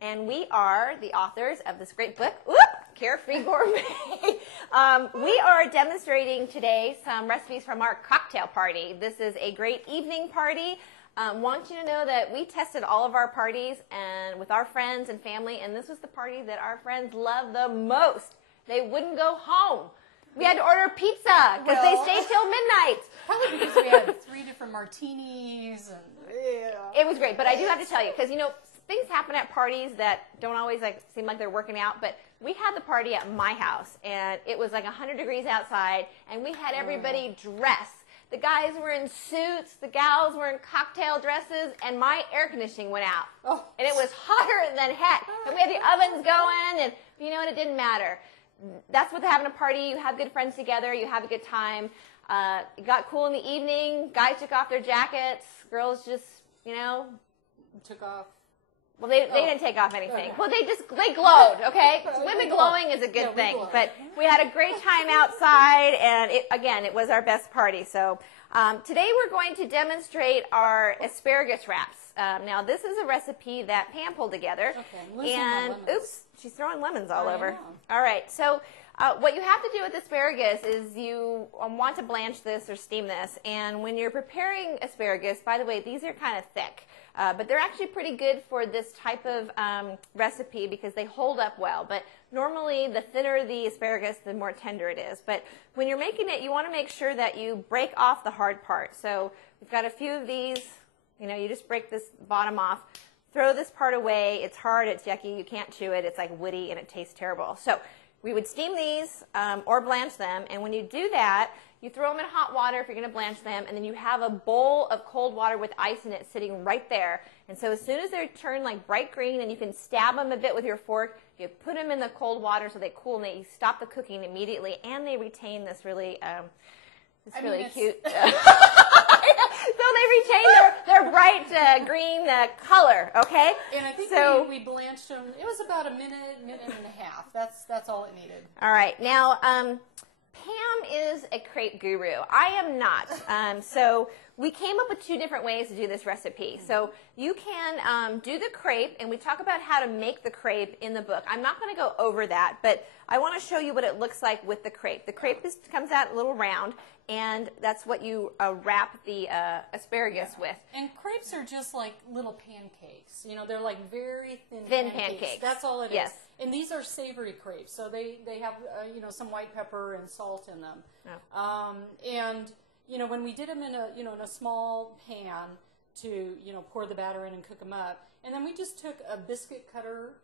And we are the authors of this great book, Carefree Gourmet. We are demonstrating today some recipes from our cocktail party. This is a great evening party. Want you to know that we tested all of our parties and with our friends and family, and this was the party that our friends loved the most. They wouldn't go home. We had to order pizza because they stayed till midnight. Probably because we had 3 different martinis. And, It was great, but I do have to tell you, because you know, things happen at parties that don't always seem like they're working out, but we had the party at my house, and it was like 100 degrees outside, and we had everybody dressed. The guys were in suits, the gals were in cocktail dresses, and my air conditioning went out. And it was hotter than heck. And we had the ovens going, and you know what, it didn't matter. That's what having a party. You have good friends together, you have a good time. It got cool in the evening, guys took off their jackets, girls just, you know. Took off. Well, they didn't take off anything. Okay. Well, they glowed, okay? Women glowing is a good thing. But we had a great time outside, and it was our best party. So today we're going to demonstrate our asparagus wraps. Now, this is a recipe that Pam pulled together. Okay, and oops, she's throwing lemons all over. Know. All right, so what you have to do with asparagus is you want to blanch this or steam this. And when you're preparing asparagus, by the way, these are kind of thick. But they're actually pretty good for this type of recipe because they hold up well. But normally, the thinner the asparagus, the more tender it is. But when you're making it, you want to make sure that you break off the hard part. So we've got a few of these. You know, you just break this bottom off. Throw this part away. It's hard. It's yucky. You can't chew it. It's like woody, and it tastes terrible. So we would steam these or blanch them. And when you do that, you throw them in hot water if you're going to blanch them, and then you have a bowl of cold water with ice in it sitting right there. And so as soon as they turn like bright green and you can stab them a bit with your fork, you put them in the cold water so they cool, and you stop the cooking immediately, and they retain this really cute. So they retain their bright green color, okay? And I think we blanched them. It was about a minute and a half. That's all it needed. All right. Now, Pam is a crepe guru. I am not. So we came up with 2 different ways to do this recipe. So you can do the crepe, and we talk about how to make the crepe in the book. I'm not going to go over that, but I want to show you what it looks like with the crepe. The crepe comes out a little round, and that's what you wrap the asparagus with. And crepes are just like little pancakes. You know, they're like very thin pancakes. That's all it is. And these are savory crepes, so they have some white pepper and salt in them. And you know, when we did them in a small pan to pour the batter in and cook them up, and then we just took a biscuit cutter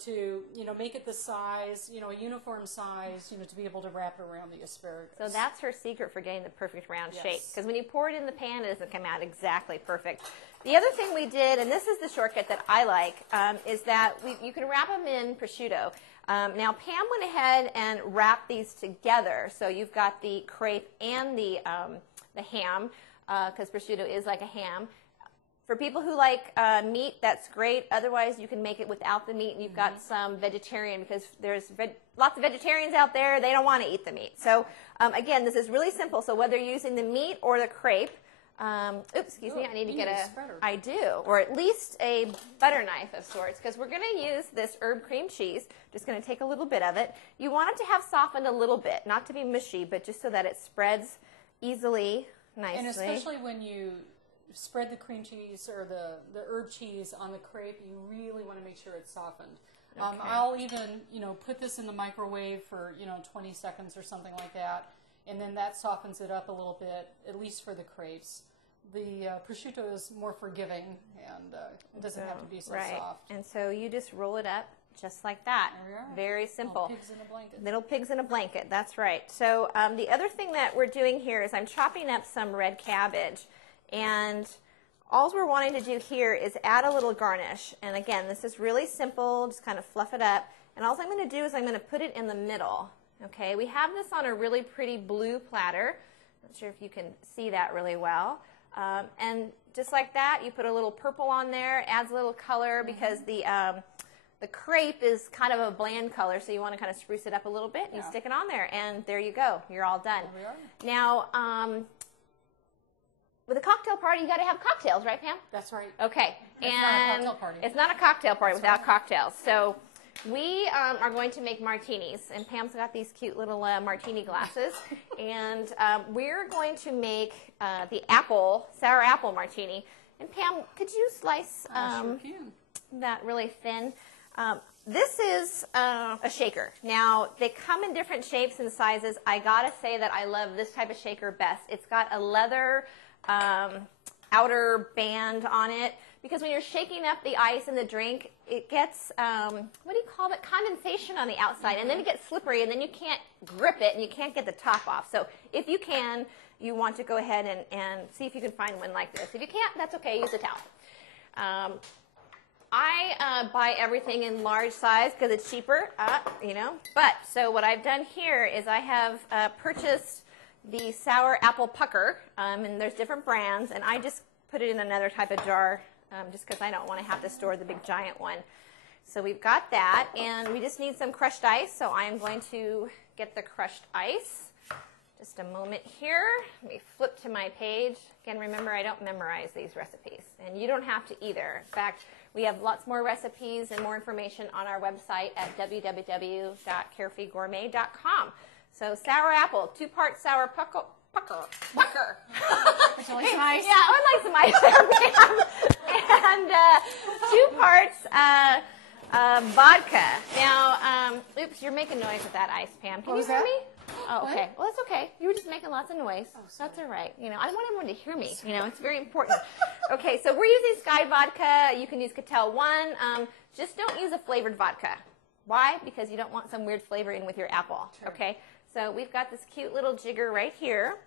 to make it the size, a uniform size, to be able to wrap it around the asparagus. So that's her secret for getting the perfect round shape, because when you pour it in the pan, it doesn't come out exactly perfect. The other thing we did, and this is the shortcut that I like, is that you can wrap them in prosciutto. Now Pam went ahead and wrapped these together, so you've got the crepe and the ham, because prosciutto is like a ham. For people who like meat, that's great. Otherwise, you can make it without the meat, and you've got some vegetarian, because there's lots of vegetarians out there. They don't want to eat the meat. So again, this is really simple. So whether you're using the meat or the crepe, excuse me, I need to get a spreader. I do, or at least a butter knife of sorts, because we're going to use this herb cream cheese. Just going to take a little bit of it. You want it to have softened a little bit, not to be mushy, but just so that it spreads easily, nicely. And especially when you spread the cream cheese or the herb cheese on the crepe, you really want to make sure it's softened. Okay. I'll even put this in the microwave for 20 seconds or something like that, and then that softens it up a little bit, at least for the crepes. The prosciutto is more forgiving, and it doesn't have to be so soft. And so you just roll it up just like that. Very simple. Little pigs in a blanket. Little pigs in a blanket, that's right. So the other thing that we're doing here is I'm chopping up some red cabbage. And all we're wanting to do here is add a little garnish. And again, this is really simple, just kind of fluff it up. And all I'm going to do is I'm going to put it in the middle. Okay, we have this on a really pretty blue platter. Not sure if you can see that really well. And just like that, you put a little purple on there, adds a little color because the crepe is kind of a bland color, so you want to kind of spruce it up a little bit. You stick it on there, and there you go. You're all done. Now, with a cocktail party, you got to have cocktails, right, Pam? That's right. Okay. It's not a cocktail party. It's not a cocktail party without cocktails. So we are going to make martinis, and Pam's got these cute little martini glasses, and we're going to make the sour apple martini. And Pam, could you slice sure can. That really thin? This is a shaker. Now, they come in different shapes and sizes. I gotta say that I love this type of shaker best. It's got a leather outer band on it, because when you're shaking up the ice in the drink, it gets, what do you call it, condensation on the outside, and then it gets slippery, and then you can't grip it, and you can't get the top off. So if you can, you want to go ahead and see if you can find one like this. If you can't, that's okay, use a towel. I buy everything in large size because it's cheaper, you know. But, so what I've done here is I have purchased the sour apple pucker, and there's different brands, and I just put it in another type of jar just because I don't want to have to store the big giant one. So we've got that, and we just need some crushed ice, so I am going to get the crushed ice. Just a moment here. Let me flip to my page. Again, remember, I don't memorize these recipes, and you don't have to either. In fact, we have lots more recipes and more information on our website at www.carefreegourmet.com. So sour apple, 2-part sour pucker. Would you like some ice? Yeah, I would like some ice there, Pam. And 2 parts vodka. Now, oops, you're making noise with that ice, Pam. Can you hear me? Oh, okay. Well, that's okay. You were just making lots of noise. Oh, that's all right. You know, I want everyone to hear me. You know, it's very important. Okay, so we're using Sky vodka. You can use Cattell 1. Just don't use a flavored vodka. Why? Because you don't want some weird flavor in with your apple. Sure. Okay. So we've got this cute little jigger right here,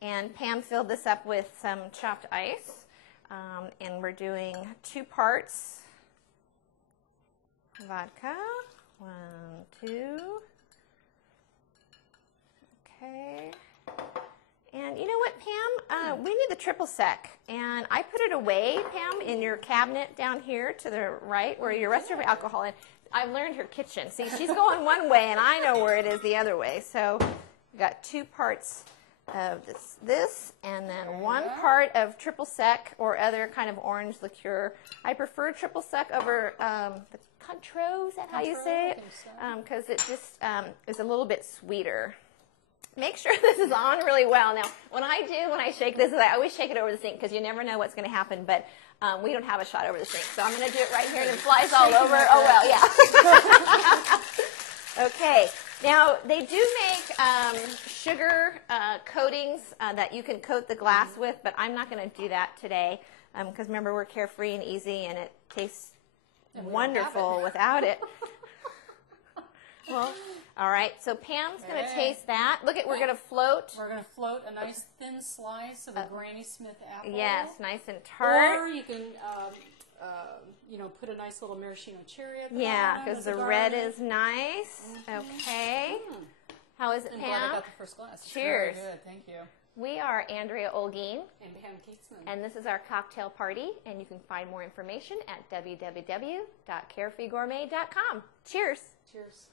and Pam filled this up with some chopped ice, and we're doing 2 parts vodka. 1, 2. Okay. And you know what, Pam? We need the triple sec, and I put it away, Pam, in your cabinet down here to the right, where your rest of your alcohol is. I've learned her kitchen. See, she's going one way, and I know where it is the other way. So we've got 2 parts of this, and then 1 part of triple sec or other kind of orange liqueur. I prefer triple sec over the Cointreau. Is that how you say it? Because it just is a little bit sweeter. Make sure this is on really well. Now, when I shake this, I always shake it over the sink because you never know what's going to happen, but we don't have a shot over the sink. So I'm going to do it right here, and it flies all over. Oh, well, yeah. Okay. Now, they do make sugar coatings that you can coat the glass with, but I'm not going to do that today because, remember, we're carefree and easy, and it tastes wonderful without it. Well, all right, so Pam's going to taste that. Look, we're going to float. We're going to float a nice thin slice of the Granny Smith apple. Yes, nice and tart. Or you can, you know, put a nice little maraschino cherry at the bottom. Yeah, because the red is nice. Okay. How is it, Pam? I'm glad I got the first glass. Cheers. Very good, thank you. We are Andrea Olguin. And Pam Keatsman. And this is our cocktail party, and you can find more information at www.carefreegourmet.com. Cheers. Cheers.